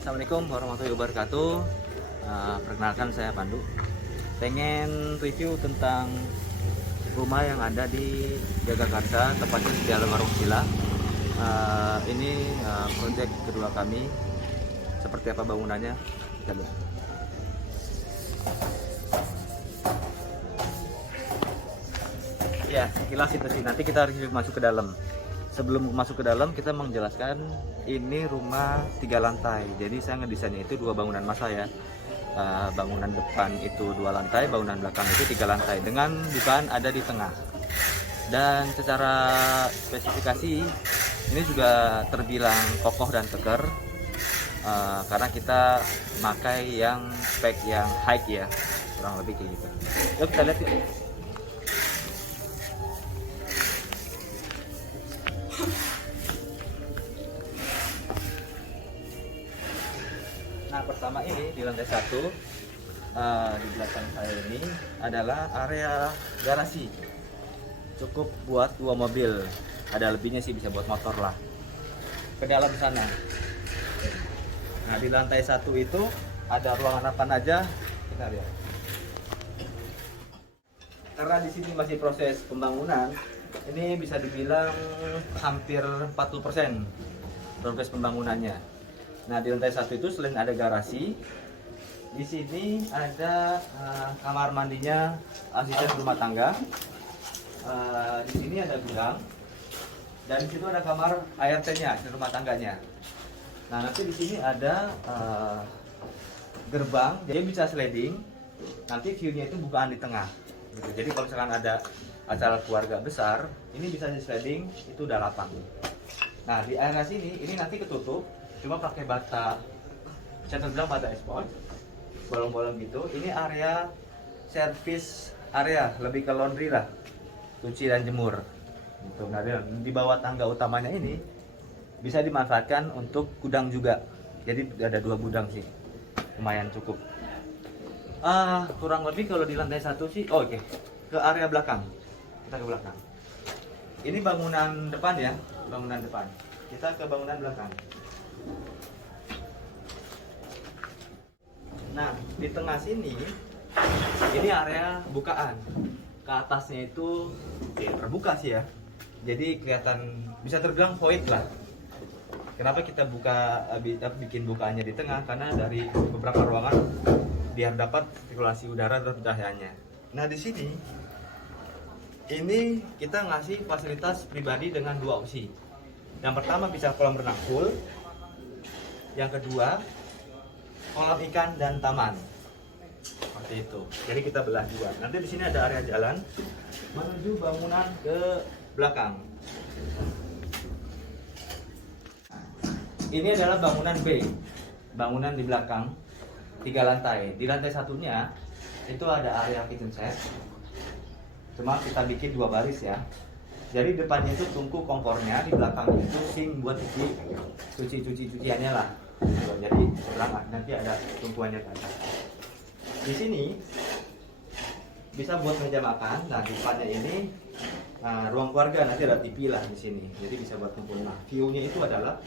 Assalamualaikum warahmatullahi wabarakatuh. Perkenalkan, saya Pandu. Pengen review tentang rumah yang ada di Jagakarsa, tepatnya di Jalan Warung Sila. Ini proyek kedua kami. Seperti apa bangunannya? Kita lihat. Ya, sekilas itu sih. Nanti kita review masuk ke dalam. Sebelum masuk ke dalam, kita menjelaskan ini rumah 3 lantai. Jadi saya ngedesainnya itu 2 bangunan masa ya. Bangunan depan itu 2 lantai, bangunan belakang itu 3 lantai dengan bukaan ada di tengah. Dan secara spesifikasi ini juga terbilang kokoh dan tegar, karena kita pakai yang spek yang high ya, kurang lebih kayak gitu. Yuk kita lihat yuk. Nah, pertama ini di lantai 1, di belakang saya ini adalah area garasi. Cukup buat 2 mobil. Ada lebihnya sih, bisa buat motor lah. Ke dalam sana. Nah, di lantai 1 itu ada ruangan apa aja? Kita lihat. Karena di sini masih proses pembangunan, ini bisa dibilang hampir 40% progres pembangunannya. Nah, di lantai 1 itu selain ada garasi, di sini ada kamar mandinya asisten rumah tangga. Di sini ada gudang, dan di situ ada kamar ART-nya, asisten rumah tangganya. Nah, nanti di sini ada gerbang, jadi bisa sliding. Nanti view-nya itu bukaan di tengah. Gitu. Jadi kalau misalkan ada acara keluarga besar, ini bisa di sliding, itu udah lapang. Nah, di area sini, ini nanti ketutup. Cuma pakai bata, saya bilang bata ekspor, bolong-bolong gitu. Ini area service area, lebih ke laundry lah, cuci dan jemur. Gitu. Nah, di bawah tangga utamanya ini bisa dimanfaatkan untuk gudang juga. Jadi ada 2 gudang sih, lumayan cukup. Kurang lebih kalau di lantai 1 sih. Oke. Ke area belakang, kita ke belakang. Ini bangunan depan ya, bangunan depan. Kita ke bangunan belakang. Nah, di tengah sini ini area bukaan. Ke atasnya itu ya, terbuka sih ya. Jadi kelihatan, bisa terbilang void lah. Kenapa kita bikin bukaannya di tengah? Karena dari beberapa ruangan biar dapat sirkulasi udara dan cahayanya. Nah, di sini ini kita ngasih fasilitas pribadi dengan 2 opsi. Yang pertama bisa kolam renang full. Yang kedua, kolam ikan dan taman. Seperti itu. Jadi kita belah 2. Nanti di sini ada area jalan menuju bangunan ke belakang. Ini adalah bangunan B. Bangunan di belakang 3 lantai. Di lantai 1-nya itu ada area kitchen set. Cuma kita bikin 2 baris ya. Jadi depannya itu tungku kompornya, di belakangnya itu sink buat cuciannya lah. Jadi sebelah nanti ada tungkuannya kan. Di sini bisa buat meja makan. Nah, di depannya ini ruang keluarga, nanti ada TV lah di sini. Jadi bisa buat kumpul. Nah, view-nya itu adalah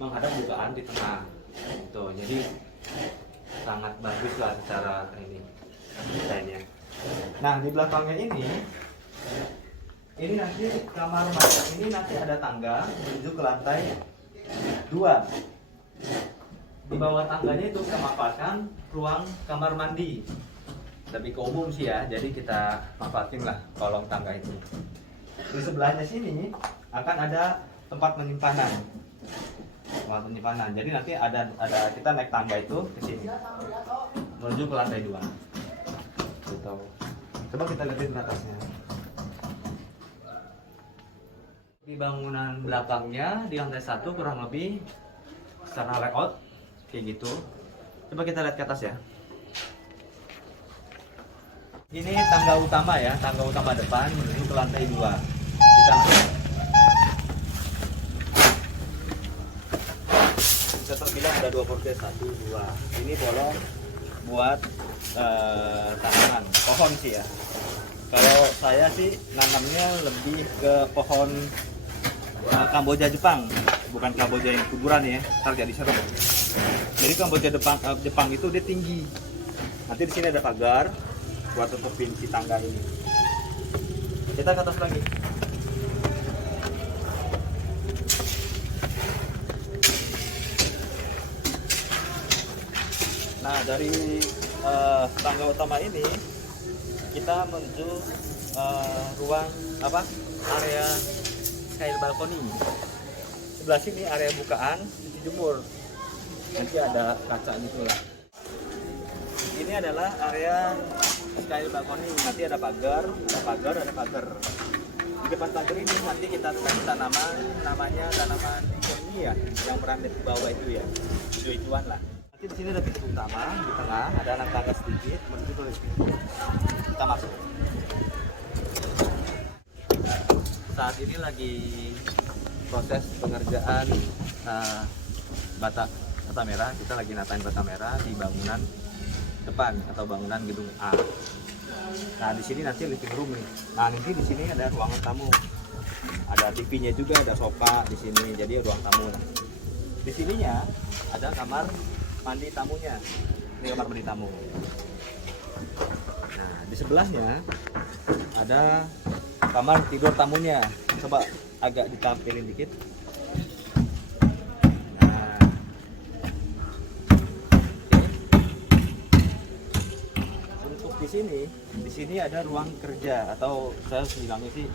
menghadap bukaan di tengah. Tuh, jadi sangat bagus lah secara ini desainnya. Nah, di belakangnya ini nanti kamar masak, ini nanti ada tangga menuju ke lantai 2. Di bawah tangganya itu kita manfaatkan ruang kamar mandi. Lebih ke umum sih ya, jadi kita manfaatin lah kolong tangga itu. Di sebelahnya sini akan ada tempat penyimpanan. Tempat penyimpanan. Jadi nanti ada kita naik tangga itu ke sini menuju ke lantai 2. Gitu. Coba kita lihat di atasnya. Di bangunan belakangnya di lantai 1 kurang lebih secara layout kayak gitu. Coba kita lihat ke atas ya. Ini tangga utama ya, tangga utama depan menuju ke lantai 2. Kita bisa terbilang ada 2 portes, 1, 2. Ini bolong buat tanaman pohon sih ya. Kalau saya sih nanamnya lebih ke pohon Kamboja Jepang, bukan Kamboja yang kuburan ya, ntar jadi serem. Jadi Jadi kamboja Jepang itu dia tinggi. Nanti di sini ada pagar buat tutupin si tangga ini. Kita ke atas lagi. Nah, dari tangga utama ini kita menuju ruang area sky balcony. Sebelah sini area bukaan cuci jemur. Nanti ada kaca gitu lah. Ini adalah area sky balcony. Nanti ada pagar. Di depan pagar ini nanti kita kasih tanaman, namanya tanaman ini ya, yang merambet ke bawah itu ya, hijau-hijauan lah. Nanti di sini ada pintu utama, di tengah ada anak tangga sedikit menuju ke pintu. Kita masuk. Saat ini lagi proses pengerjaan bata merah. Kita lagi natain bata merah di bangunan depan atau bangunan gedung A. Nah, di sini nanti living room nih. Nah, nanti di sini ada ruangan tamu. Ada TV-nya juga, ada sofa di sini. Jadi ruang tamu. Di sininya ada kamar mandi tamunya. Ini kamar mandi tamu. Nah, di sebelahnya ada kamar tidur tamunya. Coba agak ditampilin dikit. Nah, untuk di sini ada ruang kerja atau saya bilangnya sih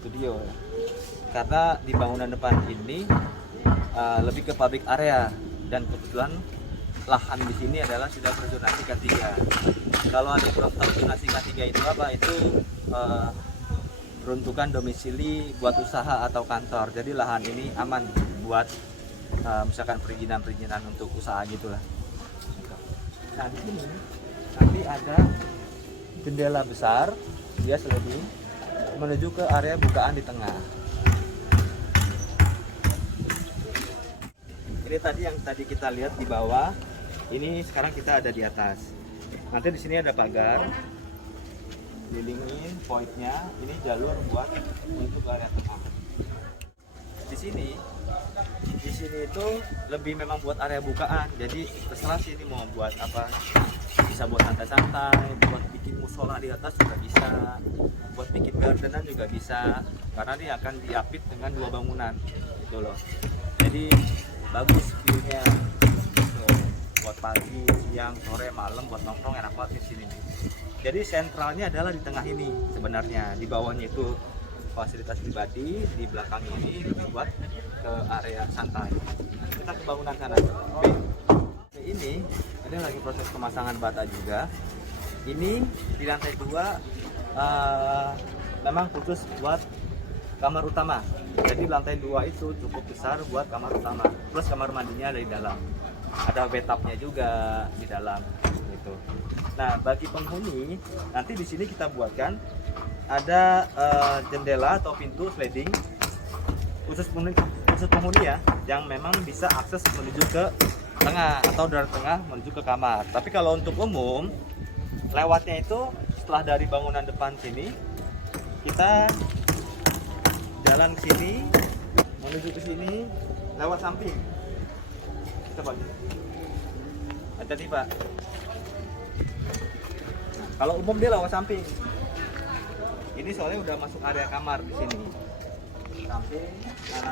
studio. Karena di bangunan depan ini lebih ke public area dan kebetulan lahan di sini adalah sudah berzonasi K3. Kalau ada kurang tahu zonasi K3 itu apa? Itu peruntukan domisili buat usaha atau kantor. Jadi lahan ini aman buat misalkan perizinan untuk usaha gitulah. Nah, di sini nanti ada jendela besar, dia sliding menuju ke area bukaan di tengah. Ini tadi yang kita lihat di bawah, ini sekarang kita ada di atas. Nanti di sini ada pagar, dilingin pointnya. Ini jalur buat untuk area tengah. Di sini itu lebih memang buat area bukaan. Jadi terserah sih ini mau buat apa. Bisa buat santai-santai, buat bikin musola di atas juga bisa, buat bikin gardenan juga bisa. Karena dia akan diapit dengan 2 bangunan, gitu loh. Jadi bagus view-nya. Buat pagi, siang, sore, malam, buat nongkrong enak banget di sini nih. Jadi sentralnya adalah di tengah ini sebenarnya. Di bawahnya itu fasilitas pribadi, di belakang ini lebih buat ke area santai. Kita ke bangunan sana. Oke. Ini ada lagi proses pemasangan bata juga. Ini di lantai 2 memang khusus buat kamar utama. Jadi lantai 2 itu cukup besar buat kamar utama. Plus kamar mandinya ada di dalam. Ada bathtubnya juga di dalam gitu. Nah, bagi penghuni nanti di sini kita buatkan ada jendela atau pintu sliding khusus penghuni ya, yang memang bisa akses menuju ke tengah atau dari tengah menuju ke kamar. Tapi kalau untuk umum lewatnya itu setelah dari bangunan depan sini kita jalan ke sini menuju ke sini lewat samping. Coba. Hati-hati, Pak. Nah, kalau umum dia lewat samping. Ini soalnya udah masuk area kamar di sini. Samping. Nah,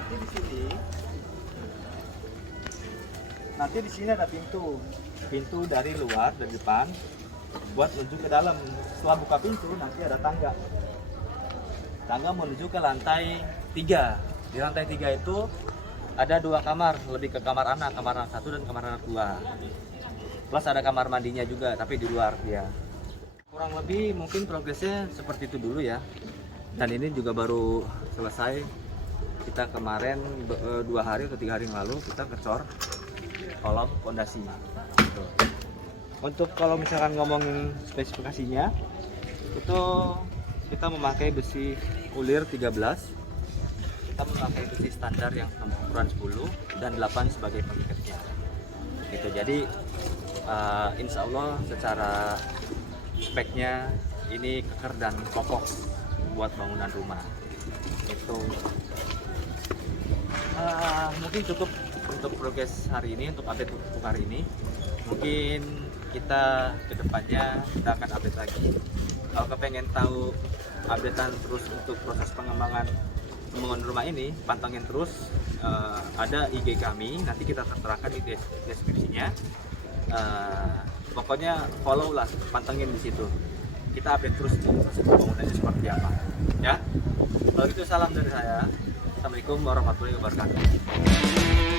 nanti di sini ada pintu. Pintu dari luar, dari depan buat menuju ke dalam. Setelah buka pintu nanti ada tangga. Tangga menuju ke lantai 3. Di lantai 3 itu ada 2 kamar, lebih ke kamar anak 1 dan kamar anak 2. Plus ada kamar mandinya juga, tapi di luar dia. Kurang lebih mungkin progresnya seperti itu dulu ya. Dan ini juga baru selesai. Kita kemarin 2 hari atau 3 hari yang lalu kita ngecor kolom fondasi. Untuk kalau misalkan ngomongin spesifikasinya, itu kita memakai besi ulir 13. Kita memakai besi standar yang ukuran 10 dan 8 sebagai pengikatnya. Gitu. Jadi insya Allah secara speknya ini keker dan kokoh buat bangunan rumah. Itu mungkin cukup untuk progres hari ini, untuk update untuk hari ini. Mungkin kita kedepannya kita akan update lagi. Kalau kepengen tahu updatean terus untuk proses pengembangan rumah ini, pantengin terus. Ada IG kami, nanti kita terterakan di deskripsinya. Pokoknya follow lah, pantengin di situ. Kita update terus nih proses pembangunannya seperti apa. Ya, kalau gitu salam dari saya. Assalamualaikum warahmatullahi wabarakatuh.